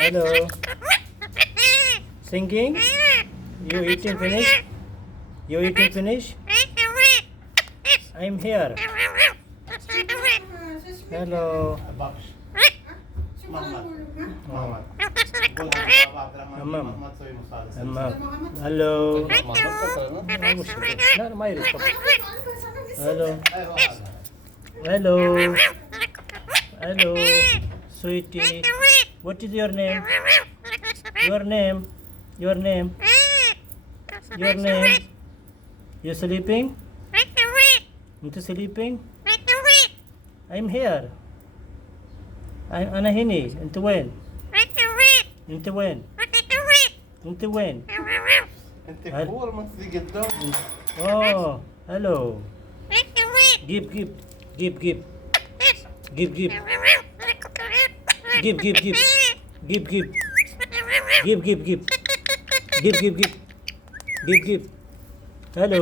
Hello. Singing? You eating finish? You eating finish? I'm here. Hello. Tamam. Tamam. Hello. لا ما يريد. Hello. Hello. Hello. Sweetie. What is your name? Your name? Your name? Your name? You sleeping? Into sleeping? I'm here. أنا هني. أنت وين؟ أنت وين؟ أنت وين؟ انت كبور ما تجي قدام. Oh, hello. Give. Give. Give. Give. Give. Give. Give. Give. Give. Give. Give. Give. Give. Give. Give. Give. Give. Give. Hello.